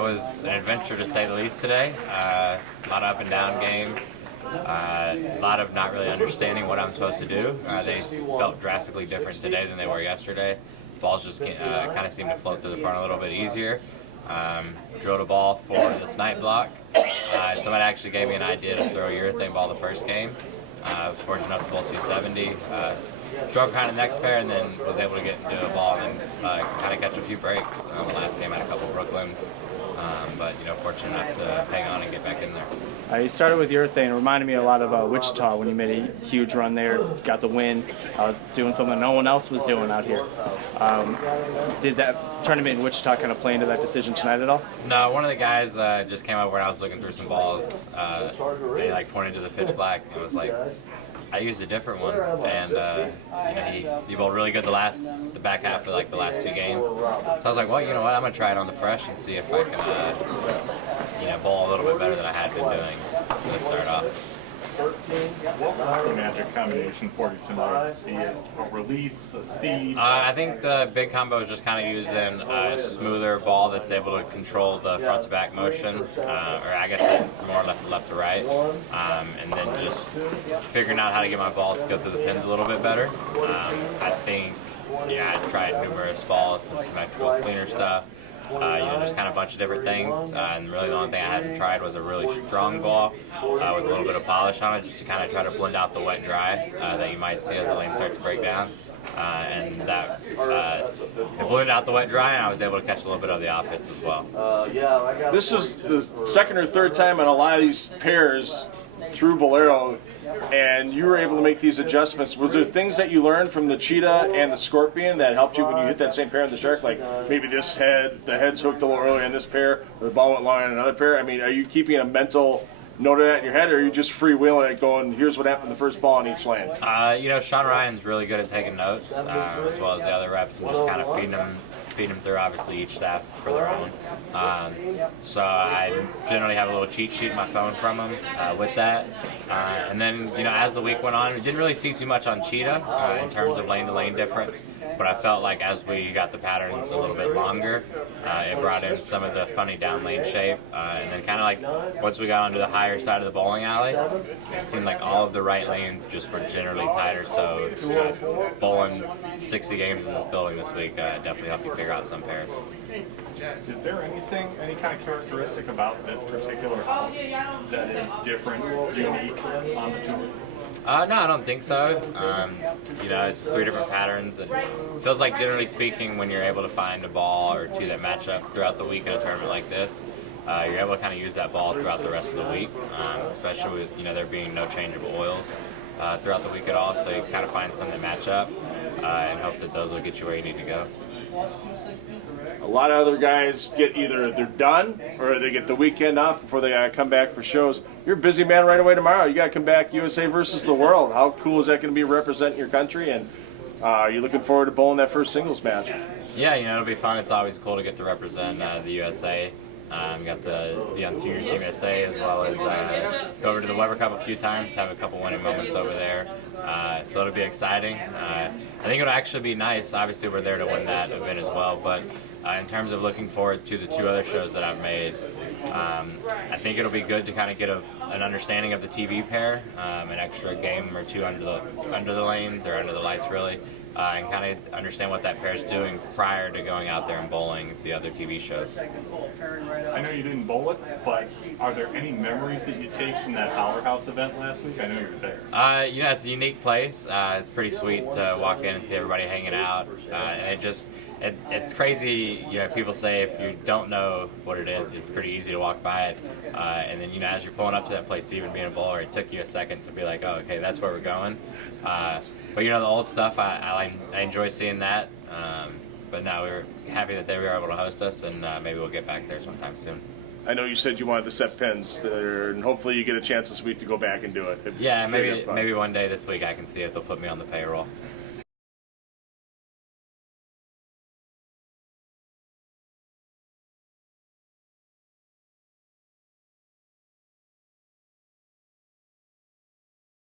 was an adventure to say the least today. A lot of up and down games. A lot of not really understanding what I'm supposed to do. They felt drastically different today than they were yesterday. Balls just kind of seemed to float through the front a little bit easier. Drilled a ball for this night block. Somebody actually gave me an idea to throw a urethane ball the first game. I was fortunate enough to bowl 270. Drove kind of next pair and then was able to get into a ball and then kind of catch a few breaks. The last game I had a couple of Brooklyns. But fortunate enough to hang on and get back in there. You started with urethane. It reminded me a lot of Wichita when you made a huge run there, got the win, doing something no one else was doing out here. Did that tournament in Wichita kind of play into that decision tonight at all? No, one of the guys just came over when I was looking through some balls. They pointed to the pitch black and was like, I used a different one, and he bowled really good the back half of the last two games. So I was like, well, you know what? I'm gonna try it on the fresh and see if I can, bowl a little bit better than I had been doing to start off. What's the magic combination for you tonight? A release, a speed? I think the big combo is just kind of using a smoother ball that's able to control the front to back motion, or I guess more or less the left to right, and then just figuring out how to get my ball to go through the pins a little bit better. I think, I've tried numerous balls, some symmetrical, cleaner stuff. Just kind of a bunch of different things, and really the only thing I hadn't tried was a really strong ball with a little bit of polish on it, just to kind of try to blend out the wet dry that you might see as the lanes start to break down. And that it blended out the wet dry, and I was able to catch a little bit of the off hits as well. This is the second or third time on a lot of these pairs through Bolero, and you were able to make these adjustments. Was there things that you learned from the Cheetah and the Scorpion that helped you when you hit that same pair in the Shark? Like maybe the head's hooked a little early in this pair, or the ball went long in another pair? I mean, are you keeping a mental note of that in your head, or are you just freewheeling it going, here's what happened the first ball on each land? Sean Ryan's really good at taking notes, as well as the other reps, and just kind of feeding them through, obviously, each staff for their own. So I generally have a little cheat sheet in my phone from them with that. And then, as the week went on, we didn't really see too much on Cheetah in terms of lane-to-lane difference, but I felt like as we got the patterns a little bit longer, it brought in some of the funny down lane shape. And then kind of like once we got onto the higher side of the bowling alley, it seemed like all of the right lanes just were generally tighter. So bowling 60 games in this building this week definitely helped you figure out some pairs. Is there any kind of characteristic about this particular house that is different, unique on the tour? No, I don't think so. It's three different patterns. It feels like, generally speaking, when you're able to find a ball or two that match up throughout the week in a tournament like this, you're able to kind of use that ball throughout the rest of the week, especially with there being no changeable oils throughout the week at all. So you kind of find some that match up and hope that those will get you where you need to go. A lot of other guys get either they're done or they get the weekend off before they come back for shows. You're a busy man right away tomorrow. You got to come back USA versus the world. How cool is that going to be representing your country? And are you looking forward to bowling that first singles match? Yeah, it'll be fun. It's always cool to get to represent the USA. Got to be on the Junior Team USA, as well as go over to the Weber Cup a few times, have a couple winning moments over there. So it'll be exciting. I think it'll actually be nice. Obviously, we're there to win that event as well, but in terms of looking forward to the two other shows that I've made, I think it'll be good to kind of get an understanding of the TV pair, an extra game or two under the lanes, or under the lights really, and kind of understand what that pair is doing prior to going out there and bowling the other TV shows. I know you didn't bowl it, but are there any memories that you take from that Powerhouse event last week? I know you were there. It's a unique place. It's pretty sweet to walk in and see everybody hanging out, and it's crazy. People say if you don't know what it is, it's pretty easy to walk by it, and then as you're pulling up to that place, even being a bowler, it took you a second to be like, oh, okay, that's where we're going. But the old stuff, I enjoy seeing that. But no, we were happy that they were able to host us, and maybe we'll get back there sometime soon. I know you said you wanted to set pins there, and hopefully you get a chance this week to go back and do it. Yeah, maybe one day this week I can see if they'll put me on the payroll.